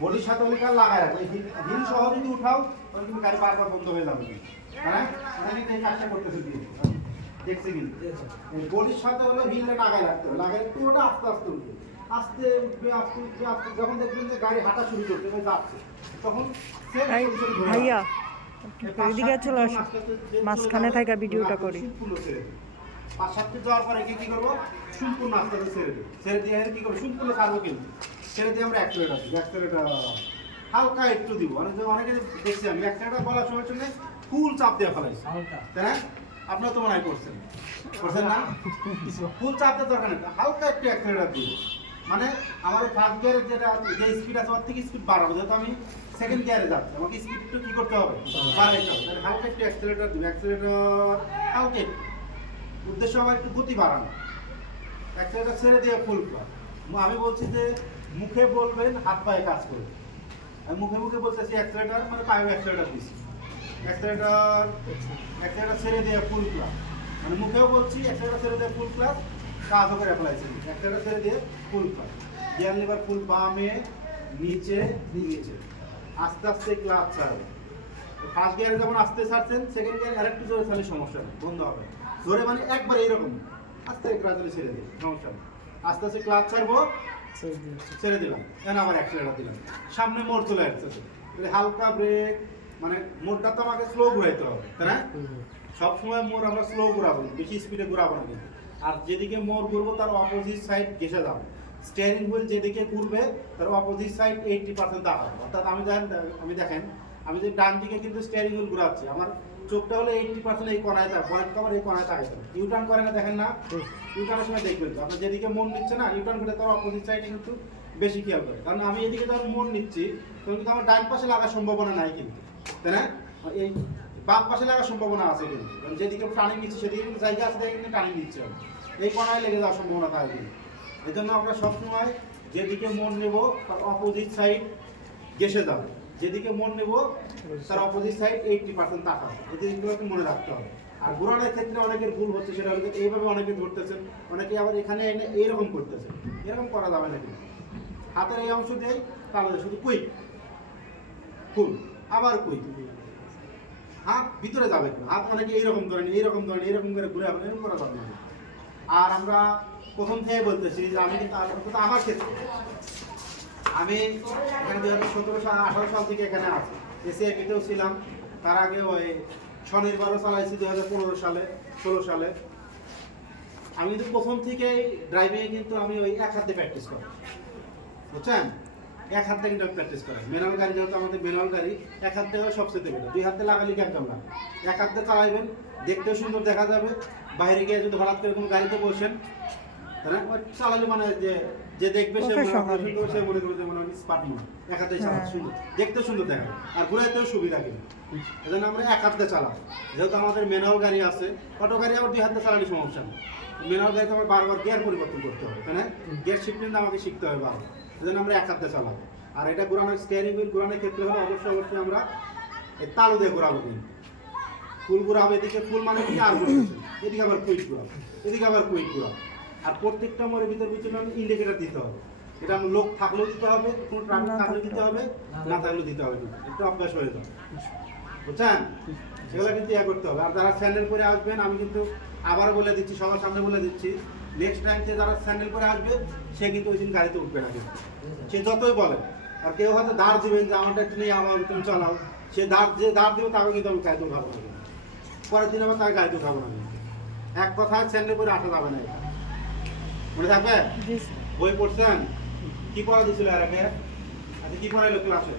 বডির সাথে ওই কার লাগায় রাখো, হিল সহ যদি উঠাও তাহলে তুমি গাড়ি বারবার বন্ধ হয়ে যাবে। হ্যাঁ, ওরা কিন্তু এই কাজটা করতেছে দিয়ে দেখছি কিন্তু বডির সাথে হলো হিলটা লাগায় রাখতে হবে, লাগায় একটু ওটা আস্তে আস্তে উঠবে, আস্তে উঠবে আস্তে উঠবে আস্তে, যখন দেখবেন যে গাড়ি হাঁটা শুরু করতে হবে যাচ্ছে তখন ভাইয়া এদিকে চলে আসো, মাঝখানে থাকা ভিডিওটা করি। 5-7 যাওয়ার পরে কি করবো, সম্পূর্ণ আস্তে আস্তে ছেড়ে দেবো, ছেড়ে দিয়ে কি করবো সম্পূর্ণ ছাড়বো, কিন্তু ছেড়ে দিয়ে আমরা অ্যাক্সিলেটার দিব, অ্যাক্সিলেটার হালকা একটু দিব। অনেকে দেখছি আমি অ্যাক্সিলেটার বলার সময় জন্য ফুল চাপ দিয়ে ফেলাইছি, তাই না? আপনারা তো মনে হয় করছেন না? ফুল চাপ দেওয়ার দরকার নেই, হালকা একটু অ্যাক্সিলেটার দিব। মানে আমার ফার্স্ট গিয়ারের যে স্পিড আছে ওর থেকে স্পিড বাড়াবো, যেহেতু আমি সেকেন্ড গিয়ারে যাচ্ছি, আমাকে স্পিড একটু কি করতে হবে, বাড়াইতে হবে। তাহলে হালকা একটু অ্যাক্সিলেটার দিব, অ্যাক্সিলেটার হালকা একটু, উদ্দেশ্য আমার একটু গতি বাড়ানো। অ্যাক্সিলেটার ছেড়ে দিয়ে ফুল প্লাস। আমি বলছি যে মুখে বলবেন, হাত পায়ে কাজ করবে। আমি মুখে মুখে বলতেছি অ্যাক্সিলেটার, মানে পায়ে অ্যাক্সিলেটার দিচ্ছি, অ্যাক্সিলেটার ছেড়ে দিয়ে ফুল প্লাস, মানে মুখেও বলছি অ্যাক্সিলেটার ছেড়ে দিয়ে ফুল প্লাস, কাজও করে ফেলাইছি। অ্যাক্সিলেটার ছেড়ে দিয়ে ফুল প্লাস, গিয়ার লিভার ফুল বামে নিচে নিচে, আস্তে আস্তে ক্লাচ ছাড়বে। ফার্স্ট গিয়ারে যখন আস্তে ছাড়ছেন, সেকেন্ড গিয়ারে আরেকটু জোরে ছাড়লে সমস্যা নেই, বন্ধ হবে। জোরে মানে একবার এইরকম আস্তে গ্রাজুয়ালি ছেড়ে দিই, সমস্যা নেই। আস্তে আস্তে ক্লাচ ছাড়বো, ছেড়ে দিলাম, দেন আবার অ্যাক্সিলেটার দিলাম, সামনে মোড় চলে আসছে, হালকা ব্রেক, মানে মোড়টা তো আমাকে স্লো ঘুরাইতে হবে, তাই না? সবসময় মোড় আমরা স্লো ঘুরাবো, বেশি স্পিডে ঘুরাবো না কিন্তু। আর যেদিকে মোড় ঘুরবো তার অপোজিট সাইড ঘেসে যাবে, স্টিয়ারিং হুইল যেদিকে ঘুরবে তার অপোজিট সাইড 80% তাকাবে। অর্থাৎ আমি দেখেন, আমি যে ডান দিকে কিন্তু স্টিয়ারিং হুইল ঘুরাচ্ছি, আমার চোখটা হলো 80% এই কোনায় থাকে, পয়েন্ট কভার এই কোনায় থাকে। ইউটার্ন করে না, দেখেন না? ইউটার্নের সময় দেখবেন তো আপনার যেদিকে মন নিচ্ছে না, ইউটার্ন করে তার অপোজিট সাইডে কিন্তু বেশি খেয়াল করে। কারণ আমি এদিকে যখন মন নিচ্ছি তখন কিন্তু আমার ডান পাশে লাগার সম্ভাবনা নাই কিন্তু, তাই না? এই বাম পাশে লাগার সম্ভাবনা আছে কিন্তু, কারণ যেদিকে টার্নিং নিচ্ছে সেদিকে কিন্তু জায়গা আছে, দেখে কিন্তু টার্নিং নিচ্ছে, এই কোনায় লেগে যাওয়ার সম্ভাবনা থাকে কিন্তু। এই জন্য আমরা সবসময় যেদিকে মন নেব তার অপোজিট সাইড গেসে যাবে, যেদিকে মন নেব তার অপোজিট সাইড 80% তাকাবে। এই জিনিসগুলোকে মনে রাখতে হবে। আর ঘোরানোর ক্ষেত্রে অনেকের ভুল হচ্ছে, সেটা হলো এইভাবে অনেকে ধরতেছেন, অনেকে আবার এখানে এনে এইরকম করতেছেন, এরকম করা যাবে না কিন্তু। হাতের এই অংশ দিয়েই তাহলে শুধু কুইক ফুল, আবার কুইক, হাত ভিতরে যাবে, হাত অনেকে এইরকম ধরেন, এইরকম ধরেন, এইরকম করে ঘুরে আপনার এরকম করা যাবে না। আর আমরা প্রথম থেকে বলতেছি যে আমি কিন্তু আমার ক্ষেত্রে আমি এখানে 2017-18 সাল থেকে এখানে আছি, এসিআইপিতেও ছিলাম, তার আগে ওই স্বনির্ভরও চালাইছি 2015 সালে 16 সালে। আমি কিন্তু প্রথম থেকে ড্রাইভিংয়ে কিন্তু আমি ওই এক হাতে প্র্যাকটিস করি, বুঝছেন? এক হাতে কিন্তু আমি প্র্যাকটিস করি। ম্যানুয়াল গাড়ি যেহেতু আমাদের ম্যানুয়াল গাড়ি, এক হাতে হবে সবচেয়ে বেটার। 2 হাতে লাগালে কেমন লাগে? এক হাতে চালাইবেন, দেখতেও সুন্দর দেখা যাবে। বাইরে গিয়ে যদি হঠাৎ করে কোনো গাড়িতে বসেন, হ্যাঁ, চালালে মানে যে দেখবে সে মনে করবে যে মনে হয় স্মার্ট মনে, এক হাতে চালাতে সুন্দর, দেখতেও সুন্দর দেখা যায়, আর ঘুরাইতেও সুবিধা কিন্তু। এই জন্য আমরা এক হাতে চালাবো। যেহেতু আমাদের ম্যানুয়াল গাড়ি আছে, অটো গাড়ি আবার 2 হাতে চালালে সমস্যা নেই। ম্যানুয়াল গাড়িতে আমার বারবার গিয়ার পরিবর্তন করতে হবে, তাই না? গিয়ার শিফটিং আমাকে শিখতে হবে বারবার। এই জন্য আমরা এক হাতে চালাবো। আর এটা ঘোরানোর স্টিয়ারিং হুইল ঘোরানোর ক্ষেত্রে হলে অবশ্যই আমরা এই তালু দিয়ে ঘোরাবো কিন্তু। ফুল ঘোরাবো, এদিকে ফুল মানে কি আর ঘুরাবো, এদিকে আবার কুইক ঘোরাবো, এদিকে আবার কুইক ঘোরাবো। আর প্রত্যেকটা মোড়ের পিছনে ইন্ডিকেটার দিতে হবে। এটা আমার লোক থাকলেও দিতে হবে, কোনো ট্রাফিক থাকলেও দিতে হবে, না থাকলেও দিতে হবে, একটু অভ্যাস হয়ে যাবে, বুঝছেন? সেগুলো কিন্তু ইয়ে করতে হবে। আর যারা স্যান্ডেল পরে আসবেন, আমি কিন্তু আবার বলে দিচ্ছি, সবার সামনে বলে দিচ্ছি, নেক্সট টাইমতে যারা স্যান্ডেল পরে আসবে সে কিন্তু ওই দিন গাড়িতে উঠবে না কিন্তু, সে যতই বলে। আর কেউ হয়তো দাঁড় দিবেন যে আমারটা একটু নিয়ে আমার তুমি চালাও, সে দাঁড় দেবে তাকে কিন্তু আমি গাড়িতে উঠাবো না, পরের দিন আবার তাকে গাড়িতে উঠাবো না। এক কথায় স্যান্ডেল পরে আসা যাবে না, এটা মনে থাকবে? বই পড়ছেন? কি পড়া দিয়েছিল আর আগে? আচ্ছা, কি পড়াইলো ক্লাসে?